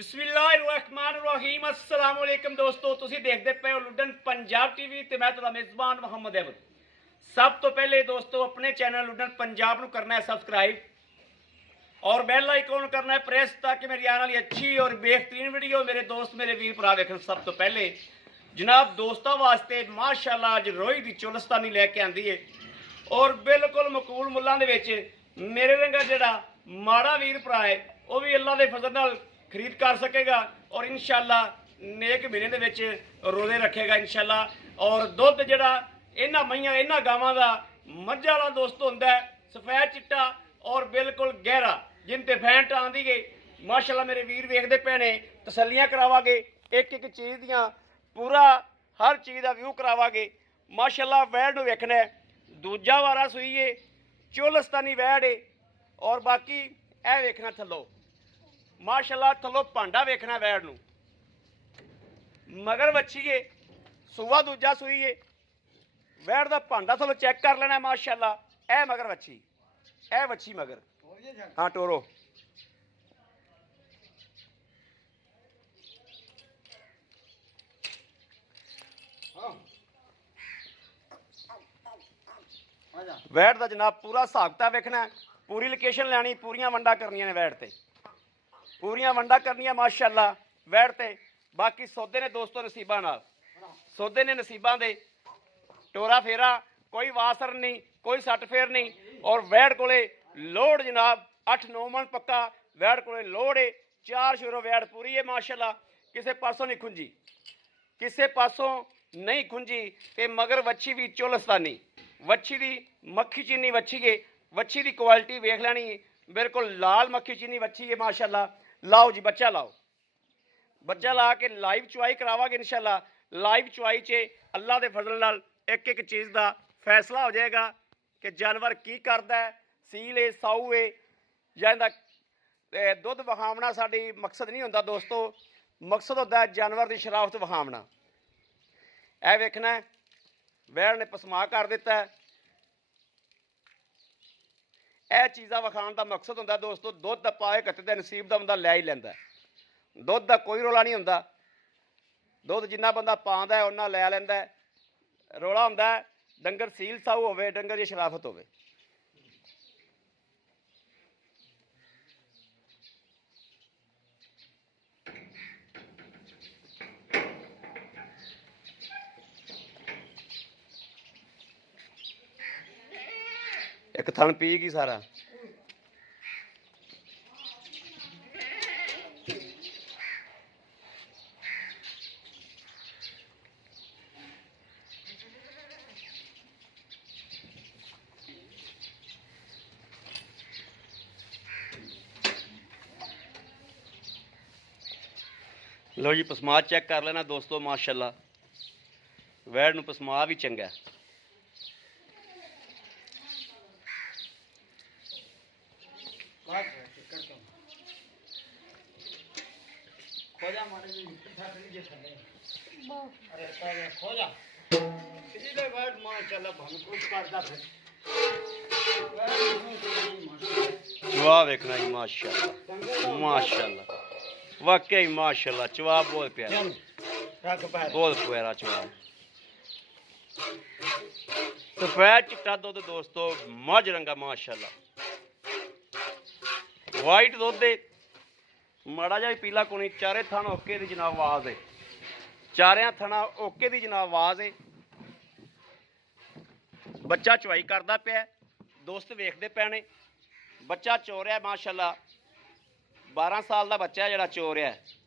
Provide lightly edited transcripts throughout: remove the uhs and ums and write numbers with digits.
बिस्मिल्लाहिर्रहमानिर्रहीम अस्सलाम वालेकुम दोस्तों, तुसी देखते पे हो लुडन पंजाब टीवी ते मैं तुहाडा मेज़बान मुहम्मद अहमद। सब तो पहले दोस्तों अपने चैनल लुडन पंजाब नूं करना है सब्सक्राइब और बैल आइकॉन करना है प्रेस ताकि मेरी आने वाली अच्छी और बेहतरीन वीडियो मेरे दोस्त मेरे वीर भरा वेखन। सब तो पहले जनाब दोस्तों वास्ते माशाअल्लाह अज रोई दी चुलस्तानी लैके आंदी है और बिल्कुल मकूल मुल्लां दे विच मेरे रंगा जिहड़ा माड़ा वीर भरा है वह भी अल्लाह के फजल नाल खरीद कर सकेगा और इंशाअल्लाह नेक महीने दे विच रोज़े रखेगा इंशाअल्लाह। और दुध जिहड़ा इन्हां मईयां इन्हां गावां दा मੱਝਾਂ वाला दोस्त हुंदा है सफेद चिट्टा और बिल्कुल गहरा जिन ते फैंट आंदी है माशाअल्लाह। मेरे वीर वेखदे पे ने तसल्लियां करावांगे एक एक चीज़ दियां पूरा हर चीज़ का व्यू करावांगे माशाअल्लाह। वैड़ नूं वेखना है दूजा वारा सूई है चोलस्तानी वैड़ है और बाकी ए वेखना थल्लों माशाअल्लाह थल्लों भांडा वेखना वैड़ नूं मगर वच्छी है सूआ दूजा सूई है वैड़ दा भांडा थल्लों चैक कर लेना माशाअल्लाह। ए मगर वच्छी ए वच्छी मगर हाँ टोरो वैड़ का जनाब पूरा हिसाब किताब वेखना पूरी लोकेशन लैनी पूरियां वंडा करनियां ने वैड़ ते पूरियां वंडा करनियां माशाअल्लाह वैड़ ते। बाकी सौदे ने दोस्तों नसीबां नाल सौदे ने नसीबां दे टोरा फेरा कोई वासर नहीं कोई सट फेर नहीं और वैड़ कोले लोड़ जनाब 8-9 मन पक्का वैड़ कोले लोड़ है 4 शोरों वैड़ पूरी है माशाअल्लाह। किसे पासों नहीं खुंजी किसे पासों नहीं खुंजी ते मगर वच्छी भी चोलस्तानी वच्छी दी मक्खी चीनी वच्छी है वच्छी दी क्वालिटी वेख लैनी बिल्कुल लाल मक्खी चीनी वच्छी है माशाअल्लाह। लाओ जी बच्चा लाओ बच्चा ला के लाइव चुआई करावांगे इंशाअल्लाह। लाइव चुआई च अल्लाह के फजल नाल एक एक चीज़ का फैसला हो जाएगा कि जानवर की करता है सील है साऊ है या इहदा दुध वखावना साडी मकसद नहीं होंदा दोस्तों। मकसद होता है जानवर की शराफत वखावना। यह वेखना वैड़ ने पसमा कर दिता है यह चीज़ा विखाण का मकसद होंदा दोस्तों। दुध दा पाए कट्टदे नसीब का बंदा लै ही लैंदा दुध का कोई रौला नहीं होंदा। दुध जिन्ना बंदा पाँदा है उन्ना लै लैंदा रौला होंदा डंगर सील साऊ होवे डंगर की शराफत होवे। एक थन पीगी सारा लो जी पसमा चेक कर लेना दोस्तों माशाअल्लाह। वैड़ नूं पसमा भी चंगा है। चुआ वेखना जी माशाअल्लाह माशाअल्लाह वाकई माशाअल्लाह चुआ बहुत प्यारा बहुत प्यारा चुआ सफेद चिट्टा दुध दोस्तों मझ रंगा माशाअल्लाह। वाइट दुध माड़ा जा पीला कुनी चारे थन ओके दी जनाब आवाज है चारिया थना ओके दी जनाब आवाज है। बच्चा चुआई करता पाया दोस्त वेखते पे ने बच्चा चो रहा माशाअल्लाह 12 साल का बच्चा है जरा चो रहा है।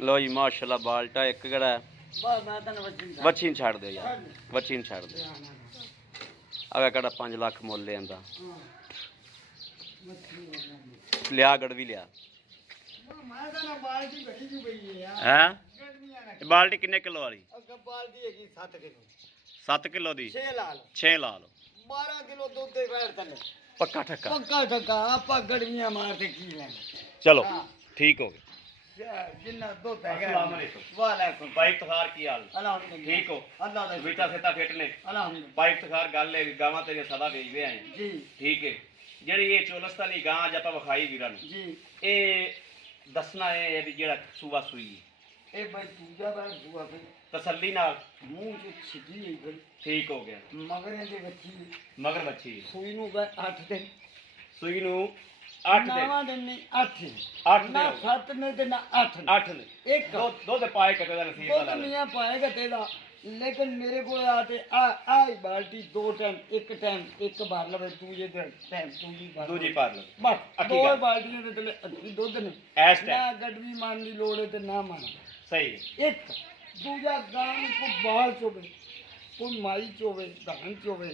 ਲੋ ਜੀ ਮਾਸ਼ਾਅੱਲਾ ਬਾਲਟਾ ਇੱਕ ਕਿਹੜਾ ਵੱਛੀ ਨੂੰ ਛੱਡ ਦਿਓ ਯਾਰ, ਵੱਛੀ ਨੂੰ ਛੱਡ ਦਿਓ। ਅਗਾ ਕਿਹੜਾ 5 ਲੱਖ ਮੁੱਲ ਲੈਂਦਾ ਲਿਆ ਗੜ ਵੀ ਲਿਆ ਹੈ। ਬਾਲਟੀ ਕਿੰਨੇ ਕਿਲੋ ਵਾਲੀ? ਬਾਲਟੀ ਹੈਗੀ 7 ਕਿਲੋ। 7 ਕਿਲੋ ਦੀ 6 ਲਾ ਲਓ। 12 ਕਿਲੋ ਦੁੱਧ ਦੇ ਬੈਠ ਤੱਕ ਪੱਕਾ ਠੱਕਾ, ਪੱਕਾ ਠੱਕਾ। ਆਪਾਂ ਗੜਵੀਆਂ ਮਾਰ ਕੇ ਕੀ ਲੈਣਾ। ਚਲੋ ਠੀਕ ਹੋ ਗਿਆ। ਜਿੰਨਾ ਦੁੱਧ ਹੈਗਾ। अस्सलाम वालेकुम। वालेकुम। पाइप तखार की हाल? अल्हम्दुलिल्लाह। ठीक हो? अल्लाह दा बेटा सेता फिट ने? अल्हम्दुलिल्लाह। पाइप तखार गल है गावां तेरे सदा भेजदे आए जी ठीक है। ਜਿਹੜੀ ਇਹ ਚੋਲਸਤਾਨੀ ਗਾਂ ਅੱਜ ਆਪਾਂ ਵਿਖਾਈ ਵੀਰਾਂ ਨੂੰ जी। ਇਹ ਦੱਸਣਾ ਹੈ ਵੀ ਜਿਹੜਾ ਸੂਆ ਸੂਈ ਇਹ ਬਈ ਦੂਜਾ ਬਾਰ ਦੂਆ ਬਈ ਤਸੱਲੀ ਨਾਲ ਮੂੰਹ ਚ ਛਿੱਗੀ ਹੈ ਬਈ। ਠੀਕ ਹੋ ਗਿਆ। ਮਗਰ ਇਹਦੇ ਬੱਚੀ ਮਗਰ ਬੱਚੀ ਸੂਈ ਨੂੰ ਬਈ 8 ਦਿਨ। ਸੂਈ ਨੂੰ 8 ਦਿਨ। ਨਾਵਾਂ ਦਿਨ ਨਹੀਂ 8 8 ਨਾ ਦਿਨ 7 ਨੇ ਤੇ ਨਾ 8 8 ਨੇ ਇੱਕ ਦੁੱਧ ਪਾਏ ਕਿਤੇ ਦਾ ਨਸੀਬ ਦੁੱਧ ਵਾਲਾ ਨਹੀਂ ਪਾਏਗਾ ਤੇਰਾ। ਲੇਕਿਨ ਮੇਰੇ ਕੋਲ ਆ ਤੇ ਆ ਬਾਲਟੀ 2 ਟਾਈਮ ਇੱਕ ਟਾਈਮ ਇੱਕ ਭਰ ਲਵੇ ਤੂੰ ਜੇ ਟਾਈਮ ਤੂੰ ਵੀ ਭਰ ਦੂਜੀ ਪਾਰ ਲਓ ਬਸ ਅੱਛੀ ਦੋ ਗੱਲ। ਬਾਲਟੀਆਂ ਦੇ ਥੱਲੇ ਅੱਧੀ ਦੁੱਧ ਨੇ। ਐਸ ਟਾਈਮ ਨਾ ਗੱਡਵੀ ਮਾਰਨ ਦੀ ਲੋੜ ਹੈ ਤੇ ਨਾ ਮਾਰ। ਸਹੀ ਹੈ। ਇੱਕ ਦੂਜਾ ਗਾਂ ਨੂੰ ਕੋਈ ਬਾਲ ਚੋਵੇ ਕੋਈ ਮਾਈ ਚੋਵੇ ਧਾਨ ਚੋਵੇ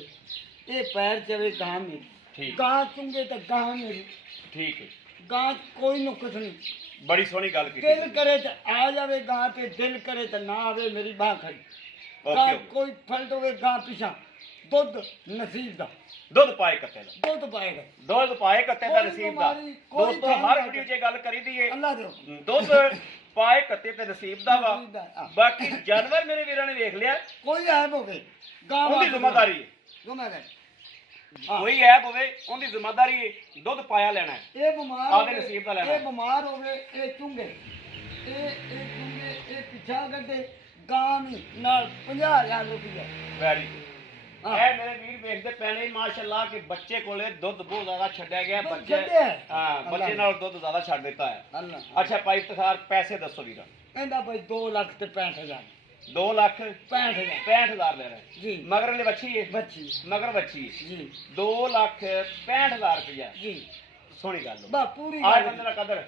ਇਹ ਪੈਰ ਚਵੇ ਗਾਂ ਮੇਰੀ। ਠੀਕ ਗਾਂ ਚੁੰਗੇ ਤਾਂ ਗਾਂ ਮੇਰੀ। ਠੀਕ ਹੈ। ਗਾਂ 'ਚ ਕੋਈ ਨੁਕਸ ਨਹੀਂ। ਬੜੀ ਸੋਹਣੀ ਗੱਲ ਕੀਤੀ ਦਿਲ ਕਰੇ ਤਾਂ ਆ ਜਾਵੇ ਗਾਂ ਤੇ ਦਿਲ ਕਰੇ ਤਾਂ ਨਾ ਆਵੇ ਮੇਰੀ ਬਾਹ ਖੜੀ। ਓਕੇ ਗਾਂ ਓਕੇ। ਕੋਈ ਫਲਟ ਹੋਵੇ ਗਾਂ ਪਿਛਾ ਦੁੱਧ ਨਸੀਬ ਦਾ ਦੁੱਧ ਪਾਏ ਕੱਤੇ ਦਾ ਦੁੱਧ ਪਾਏਗਾ। ਦੁੱਧ ਪਾਏ ਕੱਤੇ ਦਾ ਕੋਈ ਨਸੀਬ ਦਾ ਬਿਮਾਰੀ, ਕੋਈ ਦੋਸਤੋ ਹਰ ਖੰਘ ਵੀਡੀਓ 'ਚ ਗੱਲ ਕਰੀ ਦੀ ਏ ਅੱਲਾ ਦੇ ਹੁਕਮ। ਦੁੱਧ ਪਾਏ ਕੱਤੇ ਤੇ ਨਸੀਬ ਦਾ ਵਾ। ਨਸੀਬ ਦਾ, ਆਹ। ਬਾਕੀ ਜਾਨਵਰ ਮੇਰੇ ਵੀਰਾਂ ਨੇ ਵੇਖ ਲਿਆ ਕੋਈ ਐਬ ਹੋਵੇ ਗਾਂ ਉਹਦੀ ਵਾਸਤੇ ਜ਼ਿੰਮੇਵਾਰੀ ਹੈ। ਜ਼ਿੰਮੇਵਾਰੀ। ਕੋਈ ਐਬ ਹੋਵੇ ਉਹਦੀ ਜ਼ਿੰਮੇਵਾਰੀ ਹੈ। ਦੁੱਧ ਪਾਇਆ ਲੈਣਾ ਹੈ। ਇਹ ਬਿਮਾਰ ਆਪਦੇ ਹੋਵੇ, ਨਸੀਬ ਦਾ ਲੈਣਾ। ਇਹ ਬਿਮਾਰ ਹੋਵੇ ਇਹ ਚੁੰਗੇ ਇਹ ਚੁੰਗੇ ਇਹ ਪਿੱਛਾ ਕਰਦੇ ਗਾਂ ਨੂੰ ਨਾਲ 50,000 ਰੁਪਇਆ। ਵੈਰੀ ਹਾਂ। ਇਹ ਮੇਰੇ ਵੀਰ ਵੇਖਦੇ ਪੈਣੇ ਮਾਸ਼ਾਅੱਲਾ ਕਿ ਬੱਚੇ ਕੋਲੇ ਦੁੱਧ ਬਹੁਤ ਜ਼ਿਆਦਾ ਛੱਡਿਆ ਗਿਆ। ਦੁੱਧ ਬੱਚੇ ਛੱਡਿਆ ਹੈ। ਹਾਂ ਬੱਚੇ ਨਾਲ ਦੁੱਧ ਜ਼ਿਆਦਾ ਛੱਡ ਦਿੱਤਾ ਹੈ। ਅੱਲਾ ਅੱਛਾ ਪਾਈਪ ਤਖਾਰ ਪੈਸੇ ਦੱਸੋ ਵੀਰਾਂ। ਇਹਦਾ ਭਾਈ 2 ਲੱਖ ਤੇ 65,000 2 ਲੱਖ 65,000 65,000 ਲੈਣਾ ਹੈ। ਜੀ ਮਗਰ ਨੇ ਬੱਚੀ ਹੈ ਬੱਚੀ ਮਗਰ ਬੱਚੀ ਹੈ। ਜੀ 2 ਲੱਖ 65,000 ਰੁਪਇਆ ਜੀ ਸੋਹਣੀ ਗੱਲ ਹੋ। ਬਾ ਪੂਰੀ ਆਹ ਗੱਲ ਬੰਦੇ ਦਾ ਕਦਰ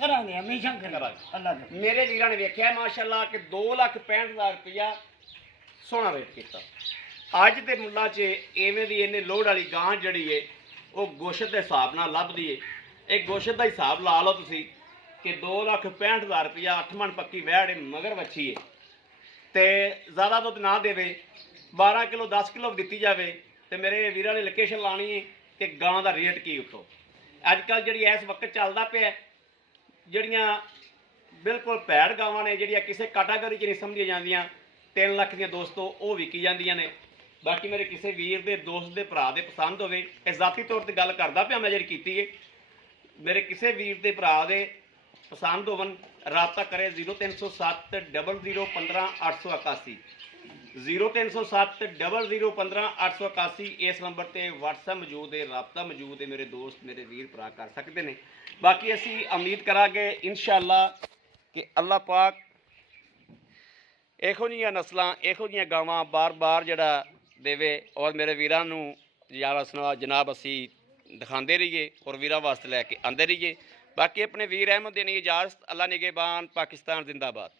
ਕਰਾਂਗੇ ਹਮੇਸ਼ਾ ਕਰਾਂਗੇ ਕਰਾਂਗੇ। ਅੱਲਾ ਦੇ ਮੇਰੇ ਵੀਰਾਂ ਨੇ ਵੇਖਿਆ ਮਾਸ਼ਾਅੱਲਾ ਕਿ 2 ਲੱਖ 65,000 ਰੁਪਇਆ ਸੋਹਣਾ ਰੇਟ ਕੀਤਾ। ਅੱਜ ਦੇ ਮੁੱਲਾਂ 'ਚ ਐਵੇਂ ਦੀ ਇਹਨੇ ਲੋੜ ਵਾਲੀ ਗਾਂ ਜਿਹੜੀ ਏ ਉਹ ਗੋਸ਼ਤ ਦੇ ਹਿਸਾਬ ਨਾਲ ਲੱਭਦੀ ਏ। ਇਹ ਗੋਸ਼ਤ ਦਾ ਹਿਸਾਬ ਲਾ ਲਓ ਤੁਸੀਂ ਕਿ 2 ਲੱਖ 65,000 ਰੁਪਇਆ 8 ਮਣ ਪੱਕੀ ਵਹਿੜ ਮਗਰ ਵੱਛੀ ਏ ਤੇ ਜ਼ਿਆਦਾ ਦੁੱਧ ਨਾ ਦੇਵੇ 12 ਕਿਲੋ 10 ਕਿਲੋ ਦਿੱਤੀ ਜਾਵੇ ਤੇ ਮੇਰੇ ਵੀਰਾਂ ਨੇ ਲੋਕੇਸ਼ਨ ਲਾਣੀ ਏ ਕਿ ਗਾਂ ਦਾ ਰੇਟ ਕੀ ਉੱਤੋਂ ਅੱਜ ਕੱਲ੍ਹ ਜਿਹੜੀ ਇਸ ਵਕਤ ਚੱਲਦਾ ਪਿਆ ਜਿਹੜੀਆਂ ਬਿਲਕੁਲ ਭੈੜ ਗਾਵਾਂ ਨੇ ਜਿਹੜੀਆਂ ਕਿਸੇ ਕੈਟਾਗਰੀ 'ਚ ਨਹੀਂ ਸਮਝੀਆਂ ਜਾਂਦੀਆਂ 3 ਲੱਖ ਦੀਆਂ ਦੋਸਤੋ ਉਹ ਵਿਕੀ ਜਾਂਦੀਆਂ ਨੇ। ਬਾਕੀ ਮੇਰੇ ਕਿਸੇ ਵੀਰ ਦੇ ਦੋਸਤ ਦੇ ਭਰਾ ਦੇ ਪਸੰਦ ਹੋਵੇ ਇਹ ਜ਼ਾਤੀ ਤੌਰ ਤੇ ਗੱਲ ਕਰਦਾ ਪਿਆ ਮੈਂ ਜਿਹੜੀ ਕੀਤੀ ਹੈ ਮੇਰੇ ਕਿਸੇ ਵੀਰ ਦੇ ਭਰਾ ਦੇ ਪਸੰਦ ਹੋਵਨ ਰਾਬਤਾ ਕਰੇ 0307 00 15 881 0307 00 15 881 ਇਸ ਨੰਬਰ ਤੇ WhatsApp ਮੌਜੂਦ ਹੈ ਰਾਬਤਾ ਮੌਜੂਦ ਹੈ ਮੇਰੇ ਦੋਸਤ ਮੇਰੇ ਵੀਰ ਭਰਾ ਕਰ ਸਕਦੇ ਨੇ। ਬਾਕੀ ਅਸੀਂ ਉਮੀਦ ਕਰਾਂਗੇ ਇਨਸ਼ਾਅੱਲਾ ਕਿ ਅੱਲਾਹ ਪਾਕ ਇਹੋ ਜਿਹੀਆਂ ਨਸਲਾਂ ਇਹੋ ਜਿਹੀਆਂ ਗਾਵਾਂ ਬਾਰ-ਬਾਰ ਜਿਹੜਾ ਦੇਵੇ ਔਰ ਮੇਰੇ ਵੀਰਾਂ ਨੂੰ ਜਨਾਬ ਅਸੀਂ ਦਿਖਾਉਂਦੇ ਰਹੀਏ ਔਰ ਵੀਰਾਂ ਵਾਸਤੇ ਲੈ ਕੇ ਆਉਂਦੇ ਰਹੀਏ। ਬਾਕੀ ਆਪਣੇ ਵੀਰ ਅਹਿਮਦ ਦੀ ਇਜਾਜ਼ਤ ਅੱਲਾ ਨਿਗਹਿਬਾਨ ਪਾਕਿਸਤਾਨ ਜ਼ਿੰਦਾਬਾਦ।